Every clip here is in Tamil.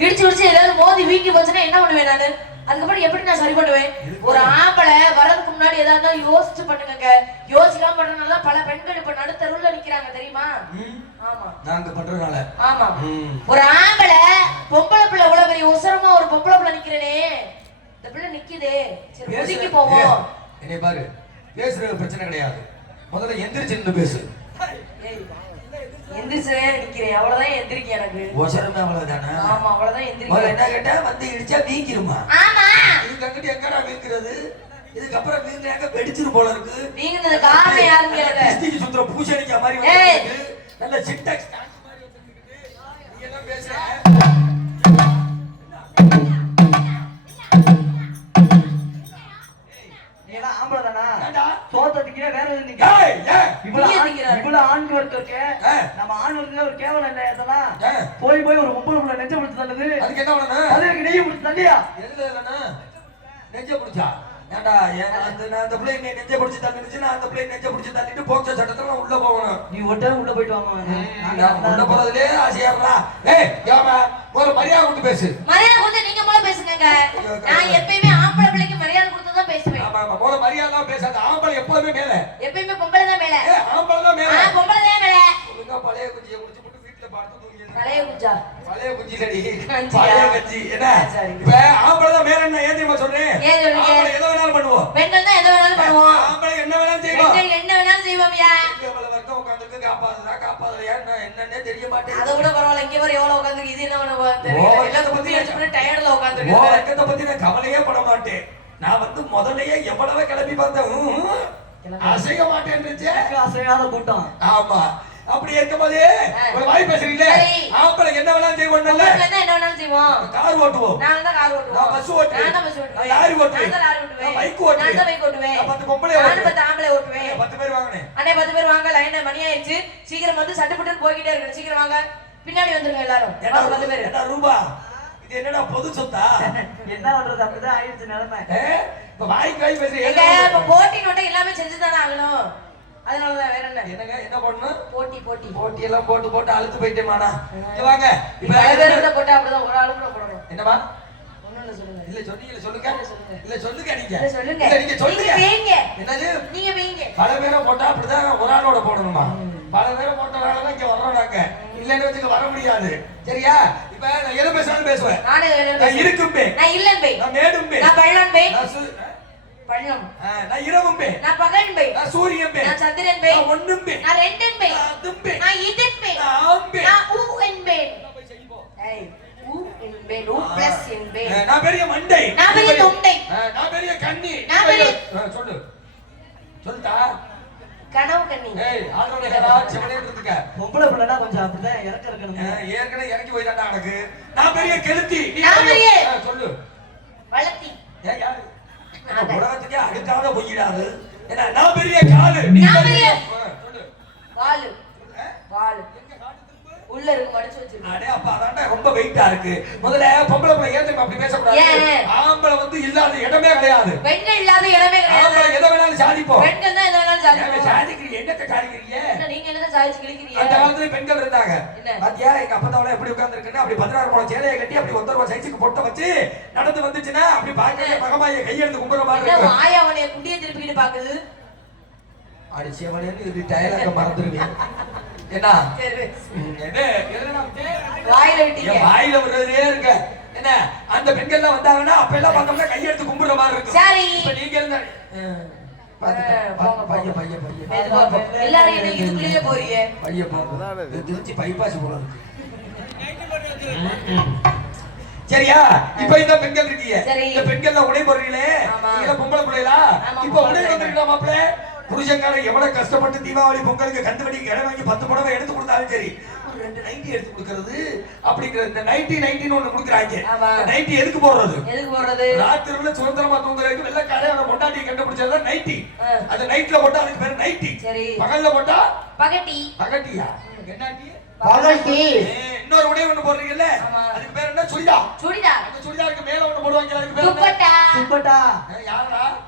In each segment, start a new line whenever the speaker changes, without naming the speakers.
இடிச்சு இடிச்சு ஏதாவது மோதி வீங்கி போச்சுன்னா என்ன பண்ணுவேன் நானு? அதுக்கப்புறம் எப்படி நான் சரி பண்ணுவேன்? ஒரு ஆம்பளை வர்றதுக்கு முன்னாடி ஏதாவது யோசிச்சு பண்ணுங்க யோசிக்காம பண்றதுனால பல பெண்கள் இப்ப நடுத்தருவுல நிக்கிறாங்க தெரியுமா? ஆமா.
நாங்க பண்றதுனால.
ஆமா. ஒரு ஆம்பளை பொம்பளை பிள்ளை இவ்வளவு பெரிய உசரமா ஒரு பொம்பளை பிள்ளை நிக்கிறேனே. இந்த பிள்ளை நிக்குதே. சரி ஒதுக்கி போவோம்.
என்னை பாரு. பேசுறது பிரச்சனை கிடையாது. முதல்ல எந்திரிச்சு நின்னு பேசு.
நிக்கிறேன். அவ்வளவுதான் எந்திரிக்க எனக்கு.
அவ்வளவுதானே?
ஆமா அவ்வளவுதான் எந்திரிக்க
என்ன கேட்டா வந்து இடிச்சா வீங்கிருமா?
ஆமா.
இதுக்கு அங்கிட்டு எங்கடா வீங்குறது? இதுக்கப்புறம் வீங்குறாங்க வெடிச்சிரு போல இருக்கு.
வீங்கினது காரணம் யாருன்னு கேளுங்க.
கிறிஸ்டிக்கு சுத்துற பூசணிக்கா மாதிரி
ஏய்.
வந்துருக்கு. நல்ல சின்டாக்ஸ் மாதிரி நீ என்ன பேசுற?
நீ எல்லாம் ஆம்பளை தானா?
ஏண்டா?
சோத்தை திங்கிற வேற
ஏய்,
இவ்வளவு
நீயே
ஆண்-
திங்கிறாரு.
இவ்வளவு ஆண் ஒருத்தர் இருக்கு.
ஆ.
நம்ம ஆண் ஒருத்தர் ஒரு கேவலம் இல்லை இதெல்லாம். போய் போய் ஒரு பொம்பளை புள்ள நெஞ்ச பிடிச்சு தள்ளுது.
அதுக்கு என்ன பண்ணணும்
அது எனக்கு நெய்ய பிடிச்சு தள்ளியா?
எழுத இல்லைன்னா நெஞ்ச பிடிச்சா ஏன்டா ஏன் அந்த நான் அந்த பிள்ளை நீ நெஞ்ச பிடிச்சு தள்ளிடுச்சு நான் அந்த பிள்ளை நெஞ்ச பிடிச்சு தள்ளிட்டு போக்சோ சட்டத்துல நான் உள்ள போகணும்
நீ ஒட்டே உள்ள போயிட்டு வாமா
நான் உள்ள போறதுலயே ஆசையாடுறா ஏய் ஏமா ஒரு மரியாதை கொடுத்து பேசு
மரியாதை கொடுத்து நீங்க போல பேசுங்க நான் எப்பயுமே மரியாதை
பேசாத. ஆம்பளை எப்போதுமே மேல.
எப்பயுமே பொம்பளை தான் மேல.
ஆம்பளை தான் மேல.
பொம்பளை தான் மேல.
ஒழுங்கா பழைய குஞ்சியை முடிச்சு போட்டு வீட்டுல பார்த்து தூங்கிடுங்க
தலைய குஞ்சா?
பழைய குஞ்சி
கஞ்சியா?
பழைய கஞ்சி. என்ன?
சரி.
இப்ப ஆம்பளை தான் மேல என்ன ஏன் தெரியுமா சொல்றேன்? ஆம்பளை எதை வேணாலும் பண்ணுவோம்.
பெண்கள் தான் எதை வேணாலும் பண்ணுவோம்.
ஆம்பளை என்ன வேணாலும் செய்வோம்
பெண்கள் என்ன வேணாலும்
வரைக்கும் உட்கார்ந்திருக்கு, காப்பாத்துதா, காப்பாத்தலையா, என்ன- என்னன்னே தெரிய மாட்டேங்குது.
அதை விட பரவாயில்ல. இங்க வர எவ்வளவு உட்காந்துருக்கு இது என்ன எல்லாம்
பத்தி
டயர்ட்ல உட்காந்துருக்கு
பத்தி நான் கவலையே பட மாட்டேன். நான் வந்து முதல்லயே எவ்வளவு கிளம்பி பார்த்தேன். அசைய மாட்டேன்னுச்சே.
அசையாத கூட்டம்.
ஆமா. அப்படி இருக்கும்போது ஒரு வாய் பேசுறீங்களே. ஆம்பளை என்ன வேணாலும்
தான் என்ன வேணாலும் செய்வோம்.
கார் ஓட்டுவோம்.
நான் தான் கார் ஓட்டுவேன்.
நான் பஸ் ஓட்டுவேன்.
நான் பஸ் ஓட்டுவேன்.
நான் லாரி ஓட்டுவேன்.
நான் தான் லாரி ஓட்டுவேன்.
நான் பைக் ஓட்டுவேன்.
நான் பைக் ஓட்டுவேன்.
நான் பத்து பொம்பளை ஓட்டுவேன்.
பத்து ஆம்பளை ஓட்டுவேன்.
பத்து பேர் வாங்கினேன்
அண்ணே பத்து பேர் வாங்க. லைன் மணி ஆயிடுச்சு. சீக்கிரம் வந்து சட்டுப்பட்டு போய்கிட்டே இருக்கணும். சீக்கிரம் வாங்க. பின்னாடி வந்துருங்க எல்லாரும். பத்து பேர்.
ரூபா. இது என்னடா பொது சொத்தா?
என்ன பண்றது? அப்படிதான் ஆயிடுச்சு நிலைமை.
இப்ப வாய்க்கு வாய் பேசுறீங்க
இப்ப போட்டி நோட்டை எல்லாமே செஞ்சு தானே ஆகணும். அதனாலதான் வேற என்ன?
என்னங்க என்ன பண்ணணும்
போட்டி போட்டி.
போட்டி எல்லாம் போட்டு போட்டு அழுத்து போயிட்டேமாடா வாங்க. இப்ப
போட்டா அப்படிதான் ஒரு ஆளு கூட போடணும். ஒண்ணும் இல்ல சொல்லுங்க.
இல்ல சொன்னீங்க சொல்லுங்க. இல்ல சொல்லுங்க. நீங்க.
சொல்லுங்க.
நீங்க சொல்லுங்க. என்னது?
நீங்க வைங்க.
பல பேரை போட்டா அப்படிதான் ஒரு ஆளோட போடணுமா? பல பேரை போட்டனால தான் இங்க வர்றோம் நாங்க. இல்லைன்னு வச்சுக்க வர முடியாது. சரியா? இப்ப நான் எதை பேசினாலும் பேசுவேன்
நானே
நான்
பேசுறேன்.
இருக்கும் பே
நான் இல்லன் பை
நான் மேடும் பே
நான் பள்ளம் பை பள்ளம்
நான் இரவும் பே
நான் பகல் பை
நான் சூரியன் பே
நான் சந்திரன் பை
நான் ஒண்ணும் பே
நான் ரெண்டன் பை
நான் அதும் பே
நான் இதன் பை
நான் ஆம் பே
நான் ஊ என்பேன் ஏய் ஊ என்பேன் ஊ பிளஸ் என்பேன்
ஆ, நான் பெரிய மண்டை
நான் பெரிய தொண்டை.
நான் பெரிய கண்ணி
நான் பெரிய-
ஆ, சொல்லு சொல்லுடா
கனவு கண்ணி
ஏய் ஆளோட கதா செவனே இருந்துக்க
பொம்பளை பிள்ளைனா கொஞ்சம்
ஏற்கனவே இறங்கி போயிட்டான்டா எனக்கு நான் பெரிய கெளுத்தி. சொல்லு. ஏன் யாரு?
தான்.
உலகத்துக்கே அடுக்காத பொய்யிடாது ஏன்னா நான் பெரிய காலு. நீ பெரிய சொல்லு.
வாலு? உள்ள இருக்கு மடிச்சு வச்சிருக்கு
அடே அப்பா அதான்டா ரொம்ப வெயிட்டா இருக்கு. முதல்ல பொம்பளை பிள்ளை அப்படி பேசக்கூடாது.
ஏன்?
ஆம்பளை வந்து இல்லாத இடமே கிடையாது.
பெண்கள் இல்லாத இடமே
ஆம்பளை எதை வேணாலும் சாதிப்போம்.
பெண்கள் தான் எதை வேணாலும் சாதிக்கும்
சாதிக்கிறீங்க? என்னத்த சாதிக்கிறீங்க? அந்த பெண்கள் இருந்தாங்க? பாத்தியா? எங்க அப்பத்தாவோட எப்படி உட்கார்ந்துருக்குன்னு அப்படி பதினாறு போல சேலையை கட்டி அப்படி ஒத்த ரூபா சைஸுக்கு பொட்டை வச்சு நடந்து வந்துச்சுன்னா அப்படி பார்க்கவே மகமாய கையெடுத்து கும்புற மாதிரி
வாயா உனைய குண்டிய திருப்பிக்கிட்டு பாக்குது
அடிச்சவனேன்னு இது டயலாக மறந்துருவேன் என்ன?
வாயில விட்டீங்க.
வாயில விடுறதே இருக்க என்ன? அந்த பெண்கள்லாம் வந்தாங்கன்னா அப்ப எல்லாம் பார்த்தோம்னா கையெடுத்து கும்புற மாதிரி இருக்கும்.
சரி.
இப்ப நீங்க இருந்தா பையன்
போங்க.
பையன் பையன்
மெதுவா போ. எல்லாரும் என்ன இதுக்குள்ளேயே போறீங்க.
பையன் போங்க இது? திருச்சி பைபாஸ் போல இருக்கு. சரியா? இப்ப இந்த பெண்கள் இருக்கீங்க. இந்த பெண்கள் உடை போடுறீங்களே. நீங்க பொம்பளை பிள்ளைகளா? இப்ப உடை
பிள்ளை.
வந்துருக்கா மாப்பிள்ள? புருஷங்காரன் எவ்வளவு கஷ்டப்பட்டு தீபாவளி பொங்கலுக்கு கண்டுபிடிக்க இடம் வாங்கி பத்து புடவை எடுத்து கொடுத்தாலும் சரி. ஒரு ரெண்டு நைட்டி எடுத்து கொடுக்கறது. அப்படிங்கிற இந்த நைட்டி நைட்டின்னு ஒண்ணு கொடுக்குறாங்க. நைட்டி எதுக்கு போடுறது?
எதுக்கு போடுறது?
ராத்திரில சுதந்திரமா தூங்குறதுக்கு வெள்ளக்காரே அவன் பொண்டாட்டி கண்டுபிடிச்சது நைட்டி. அது நைட்ல போட்டா அதுக்கு பேரு நைட்டி
சரி.
பகல்ல போட்டா
பகட்டி.
பகட்டியா? என்னாட்டி
பகட்டி.
இன்னொரு உடை ஒண்ணு போடுறீங்கல்ல. அதுக்கு பேர் என்ன? சுடிதா
சுடிதார்.
அந்த சுடிதாருக்கு மேல ஒண்ணு போடுவாங்க அதுக்கு பேர்
துப்பட்டா.
துப்பட்டா.
ஏய், யாருடா
எல்லாரும்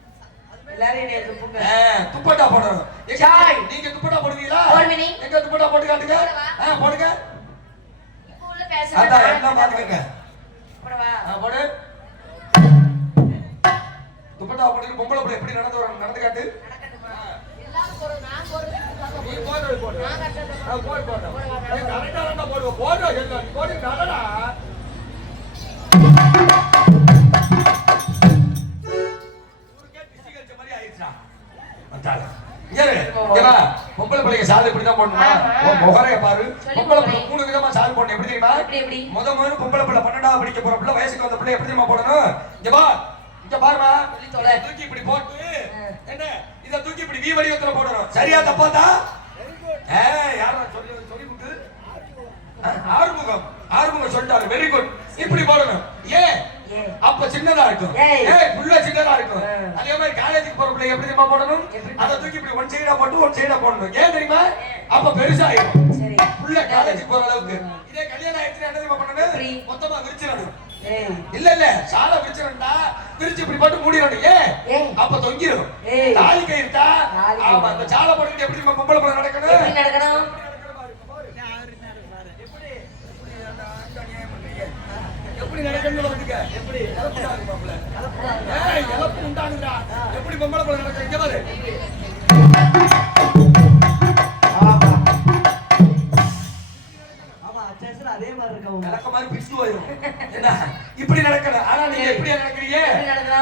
என்னைய துப்புங்க
ஏய், துப்பட்டா
ஷால்.
நீங்க துப்பட்டா போடுவீங்களா. எங்க துப்பட்டா போட்டு காட்டுங்க போடுங்க.
இப்போ உள்ள பேசுறேன்
அதான் எல்லாம் பாத்துக்கங்க. போடு. துப்பட்டா போட்டு பொம்பளை பிள்ளை எப்படி நடந்து வராங்க நடந்து காட்டு?
நடக்கட்டுமா? எல்லாரும் போறது நான் போறது
நீ போடு கழிச்ச மாதிரி ஆயிடுச்சா வந்தாளா இங்க இரு, இங்க வா. பொம்பளை பிள்ளைங்க சாது போடணுமா முகரைய பாரு. பொம்பளை பிள்ளை. மூணு விதமா சாது போடணும். எப்படி தெரியுமா? முத முதல்ல பொம்பளை பிள்ளை பன்னெண்டாவது படிக்க போற பிள்ளை வயசுக்கு வந்த பிள்ளை எப்படி தெரியுமா போடணும்? இங்க பா இங்க பாருமா. தூக்கி இப்படி போட்டு என்ன? இத தூக்கி இப்படி வி வடிவத்துல போடணும். சரியா தப்பாதா யாரா சொல்லி சொல்லி விட்டு ஆறுமுகம். ஆறுமுகம் சொல்லிட்டாரு. வெரி குட் இப்படி போடணும். ஏன்? அப்ப சின்னதா இருக்கும்.
ஏய்.
புள்ள சின்னதா இருக்கும். அதே மாதிரி காலேஜுக்கு போற பிள்ளை எப்படி தெரியுமா போடணும்? அதை தூக்கி இப்படி ஒன் சைடா போட்டு ஒன் சைடா போடணும். ஏன் தெரியுமா? அப்ப பெருசாயிரும்.
சரி.
புள்ள காலேஜுக்கு போற அளவுக்கு. இதே கல்யாணம் ஆயிடுச்சுன்னா என்ன தெரியுமா? பண்ணணும்? மொத்தமா விரிச்சிடணும். இல்ல இல்ல. சாலை விரிச்சிடணும்டா. விரிச்சு இப்படி போட்டு மூடிடணும். ஏன். அப்ப தொங்கிரும்.
ஏய்.
தாலி கயிறுட்டா?
தாலி
ஆமா. அந்த சாலை போட்டுக்கிட்டு எப்படி பொம்பளை நடக்கணும்?
நடக்கணும்?
எப்படி நடக்கணும் பாத்துக்க எப்படி இழப்பு உண்டாகுதுடா. எப்படி பொம்பளை பிள்ளை நடக்குது? இங்க பாரு.
ஆமா அச்சாச்சுல அதே மாதிரி இருக்கவங்க
நடக்க மாதிரி பிச்சு போயிரும். என்ன? இப்படி நடக்கணும். ஆனா நீங்க எப்படி நடக்கிறீங்க?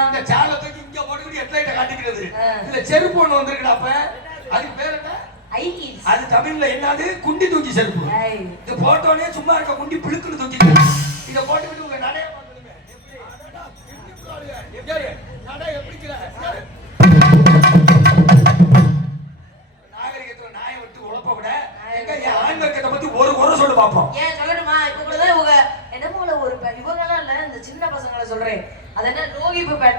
இந்த சாலை தூக்கி இங்க போட்டுக்கிட்டு அ காட்டிக்கிறது.
ஆ.
இதுல செருப்பு ஒண்ணு வந்திருக்குடா அப்ப. அதுக்கு பேர் என்ன? அது தமிழ்ல என்னது குண்டி தூக்கி செருப்பு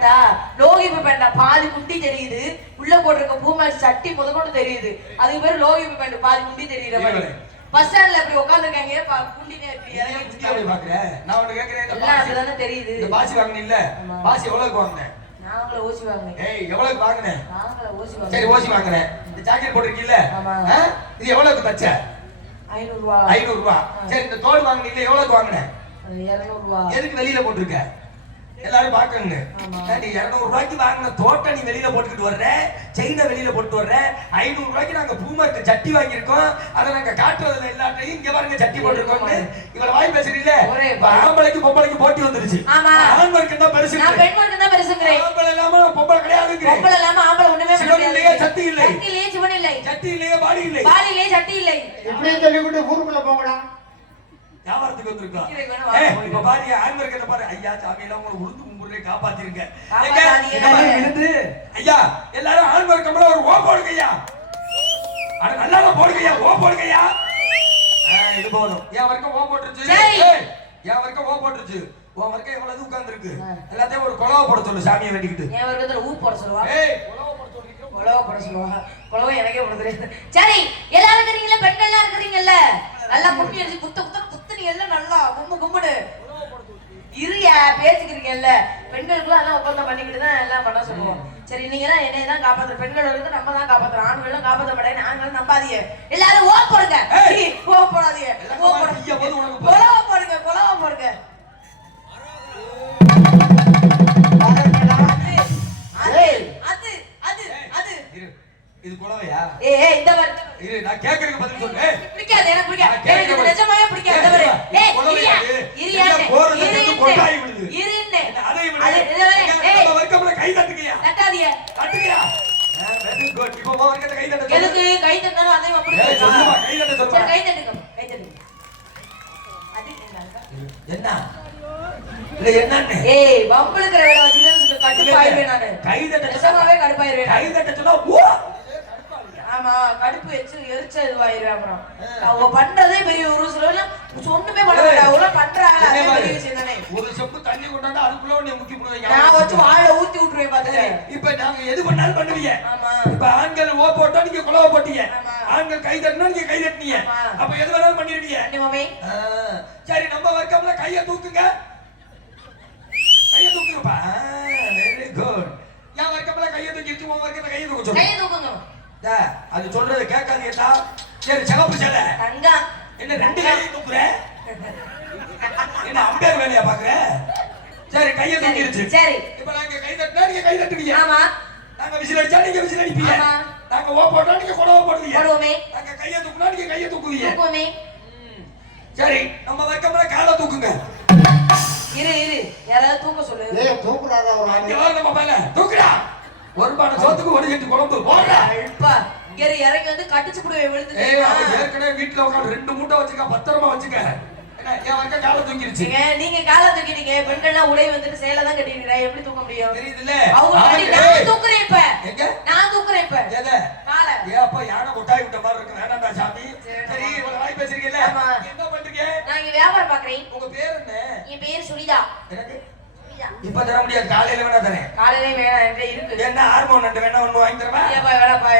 பேட்டா லோகிப்பு பேட்டா பாதி குண்டி தெரியுது உள்ள போட்டிருக்க பூமாரி சட்டி முதற்கொண்டு தெரியுது அதுக்கு பேர் லோகிப்பு பேண்ட் பாதி குண்டி தெரியுற மாதிரி. பஸ் ஸ்டாண்ட்ல இப்படி உட்காந்துருக்காங்க குண்டினே இப்படி இறங்கி
குண்டி அப்படி பாக்குற? நான் உன்னை கேக்குறேன், இந்த பாசி-
அப்படிதானே தெரியுது
இந்த பாசி வாங்குனீ இல்ல? பாசி எவ்வளவுக்கு வாங்குனேன்?
நாங்கள ஓசி வாங்கினேன்
ஏய், எவ்வளவுக்கு வாங்குனேன்?
நாங்கள ஓசி
சரி,
வாங்கினேன்
ஓசி வாங்குனேன். இந்த ஜாக்கெட் போட்டிருக்கீல்ல? இது எவ்வளவுக்கு தச்ச?
ஐநூறு ரூபா
ஐநூறு ரூபாய். சரி, இந்த தோடு வாங்குனீல்ல, எவ்வளவுக்கு வாங்குனேன்?
இருநூறு ரூபா
எதுக்கு வெளியில போட்டிருக்க எல்லாரும் பாக்கணுங்க
ஆமா.
நீ இருநூறு ரூபாய்க்கு வாங்கின தோட்டை நீ வெளியில போட்டுக்கிட்டு வர்ற? செயினை வெளியில போட்டு வர்ற? ஐநூறு ரூபாய்க்கு நாங்க பூமாக்கு சட்டி வாங்கியிருக்கோம். அதை நாங்க காட்டுறதுல எல்லாத்தையும் இங்க பாருங்க சட்டி போட்டிருக்கோம்னு. இவ்வளவு வாய் இப்ப ஆம்பளைக்கு பொம்பளைக்கு போட்டி வந்துருச்சு.
ஆமா.
ஆண்களுக்கு தான் பெருசு ஆம்பளை இல்லாம பொம்பளை கிடையாதுங்கிறேன்.
பொம்பளை இல்லாம ஆம்பளை ஒண்ணுமே
இல்லையே. சக்தி இல்லை.
சக்தி இல்லையே சிவன் இல்லை.
சட்டி இல்லையே? பாடி இல்லை.
பாலிலே சட்டி இல்லை.
இப்படியே சொல்லிவிட்டு ஊருக்குள்ள போங்கடா.
வியாபாரத்துக்கு
வாங்க.
இப்ப பாருங்க ஆண்களுக்கு பாரு. ஐயா சாமி எல்லாம் உங்களை உளுந்து கும்புறே காப்பாத்திருங்க. ஐயா எல்லாரும் ஆண் வர்க்கம்ல ஒரு ஓ போடுங்க ஐயா. அட நல்லா போடுங்க ஐயா. ஓ போடுங்க ஐயா. இது போதும். என் வர்க்கம் ஓ போட்டுருச்சு? என் வர்க்கம் ஓ போட்டுருச்சு? உன் வர்க்கம் எவ்வளவு உட்கார்ந்து இருக்கு எல்லாத்தையும் ஒரு குழவை போட சொல்லு சாமியை வேண்டிக்கிட்டு.
என் வர்க்கத்துல ஊ போட சொல்லுவா?
குழவை போட சொல்லிக்கிறோம்
குழவை போட சொல்லுவா. குழவை எனக்கே போட தெரியாது. சரி எல்லாரும் இருக்கிறீங்களா? பெண்கள்லாம் இருக்கிறீங்கல்ல? நல்லா குட்டி அடிச்சு குத்த குத்த குத்துனீங்க எல்லாம் நல்லா கும்பு கும்புடு இருயா பேசிக்கிறீங்கல்ல பெண்களுக்குலாம் எல்லாம் ஒப்பந்தம் பண்ணிக்கிட்டு தான் எல்லாம் பண்ண சொல்லுவோம். சரி நீங்க தான் என்னைய தான் காப்பாத்துற. பெண்கள் இருந்து நம்ம தான் காப்பாத்துறோம். ஆண்கள் எல்லாம் காப்பாற்ற மாட்டேன் ஆண்கள் நம்பாதீங்க. எல்லாரும் ஓ போடுங்க. ஓ போடாதீங்க. ஓ போடுங்க. குழவை போடுங்க குழவை போடுங்க.
இது குழவையா
ஏய் ஏய் இந்த மாதிரி
இரு நான் கேக்குறதுக்கு பதில் சொல்லு.
பிடிக்காது எனக்கு பிடிக்காது எனக்கு. நிஜமாவே பிடிக்காது இந்த ஏய்
குழவை
இரியா
அது.
இரியா
போறது சேர்ந்து கொண்டாய் விடுது.
இருன்னு
அதையும் விடு.
அது இது வரை ஏய்.
நம்ம வர்க்கம்ல கை தட்டுங்கய்யா
தட்டாதீங்க.
தட்டுங்கய்யா ஆ, very good. இப்போ உன் வர்க்கத்தை கை தட்ட சொல்லு.
எதுக்கு கை தட்டினாலும் அதையும் அப்படி.
சொல்லுமா, கை தட்ட
சரி
சொல்லுமா.
கை தட்டுங்க கை தட்டுங்க அது என்னங்க?
என்ன? இல்ல என்னன்னு?
ஏய் வம்பிழுக்கிற வேலை கடுப்பாயிருவேன் நானு.
கை தட்ட
நிஜமாவே கடுப்பாயிருவேன்
கை தட்ட சொன்னா ஓ!
ஆமா கடுப்பு வச்சு எரிச்ச இதுவாயிருவேன் அப்புறம். அவங்க பண்றதே பெரிய ஒரு சில ஒண்ணுமே பண்ண மாட்டாங்க. அவங்க பண்றாங்க. அதே பெரிய விஷயம் தானே
ஒரு செப்பு தண்ணி கொண்டாந்து அதுக்குள்ள உன்னை முக்கி போடுவீங்க
நான் வச்சு வாழை ஊத்தி விட்டுருவேன் பாத்துக்க.
இப்ப நாங்க எது பண்ணாலும் பண்ணுவீங்க.
ஆமா.
இப்ப ஆண்கள் ஓ போட்டா நீங்க குலவ போட்டீங்க. ஆண்கள் கை தட்டினா நீங்க கை தட்டினீங்க. அப்ப எது வேணாலும் பண்ணிருவீங்க சரி நம்ம வர்க்கம்ல கைய தூக்குங்க. கைய தூக்குங்கப்பா. வெரி குட் என் வர்க்கம்ல கைய தூக்கிட்டு உன் வர்க்கத்தை கைய தூக்க சொல்லு
கையை தூக்குங்க.
அது சொல்றது கேட்காதீங்கடா சரி சிகப்பு சேலை. என்ன ரெண்டு கையை தூக்குற? என்ன அம்பேர் வேலையா பாக்குற? சரி கையை தூக்கிருச்சு
சரி.
இப்ப நாங்க கை தட்டினா நீங்க கை தட்டுவீங்க.
ஆமா.
நாங்க விசில் அடிச்சா நீங்க விசில் அடிப்பீங்க.
ஆமா.
நாங்க ஓ போட்டா நீங்க குடவ போடுவீங்க.
போடுவோமே.
நாங்க கையை தூக்குனா நீங்க கையை தூக்குவீங்க.
தூக்குவோமே.
சரி நம்ம வர்க்கம்னா காலை தூக்குங்க.
இரு இரு. யாராவது தூக்க சொல்லு.
ஏய் தூக்குறாத ஒரு
நம்ம மேல. தூக்குடா. ஒரு பானை சோத்துக்கு ஒரு கட்டி குழம்பு. போடுறா.
இங்க இறங்கி வந்து கட்டிச்சு புடுவே விழுந்து
ஏற்கனவே வீட்டுல உட்காந்து ரெண்டு மூட்டை வச்சுக்க பத்திரமா வச்சுக்க.
நீங்க காலை தூக்கிட்டீங்க பெண்கள்லாம் உடை வந்துட்டு சேலை தான் கட்டிருக்கீங்க எப்படி தூக்க முடியும்?
தெரியுதுல்ல.
அவங்க தூக்குறேன் இப்ப. நான் தூக்குறேன் இப்ப. காலை.
ஏன் அப்பா யானை கொட்டாய் விட்ட மாதிரி இருக்கு வேணாம்டா சாமி.
சரி.
சரி இவ்வளவு வாய் பேசுறீங்கல்ல.
ஆமா.
என்ன பண்றீங்க?
நான் இங்க வியாபாரம் பாக்குறேன்.
உங்க பேர் என்ன?
என் பேர் சுனிதா.
இப்ப தர முடியாது. காலையில வேணா தரேன்.
காலையிலே வேணாம் என்கிட்ட இருக்கு.
என்ன ஹார்மோன் நட்டு வேணா ஒண்ணு வாங்கி தரவா?
ஏப்பா வேணாப்பா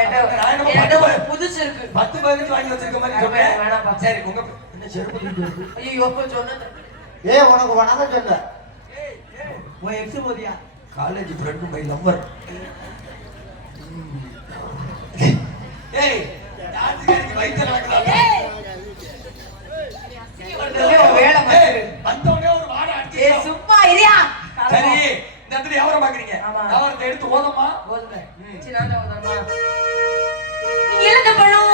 புதுசு இருக்கு.
பத்து பதினஞ்சு வாங்கி வச்சிருக்க மாதிரி சொல்றேன்
வேணாம்ப்பா.
சரி உங்க பே- என்ன செருப்பு?
ஐயோ சொன்னது
ஏய் உனக்கு வணக்கம் சொல்ல
உன் எக்ஸ் போதியா?
காலேஜ் ஃப்ரெண்டு ஏய்
வந்தோடனே ஒரு வேலை
ஒரு
சும்மா இரியா
சரி இந்த இடத்துல வியாபாரம் பாக்குறீங்க. வியாபாரத்தை எடுத்து ஓதமா
பழம் இழந்த பழம்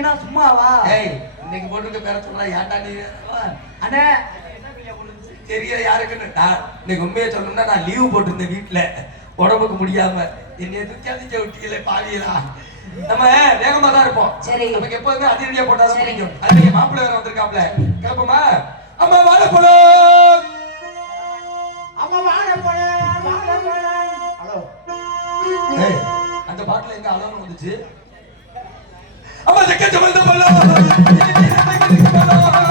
ராம்கினா சும்மாவா?
ஏய் இன்னைக்கு போட்டிருக்க பேர சொல்றா ஏன்டா நீ?
அண்ணே.
தெரியல யாருக்குன்னு. இன்னைக்கு உண்மையை சொல்லணும்னா நான் லீவ் போட்டிருந்தேன் வீட்டுல உடம்புக்கு முடியாம. என்னைய தூக்காதிக்க விட்டீங்களே பாவியலா நம்ம வேகமா தான் இருப்போம்.
சரி.
நமக்கு எப்போதுமே அதிரடியா
சரி.
பிடிக்கும். அது மாப்பிள்ளை வேற வந்திருக்காப்ல. கேப்போமா அம்மா வாழைப்பழம்
அம்மா வாழ போல வாழ போல ஹலோ.
அந்த பாட்டுல எங்க அலோன் வந்துச்சு? அம்மா செக்க சமந்த பழம் வாழைப்பழம்.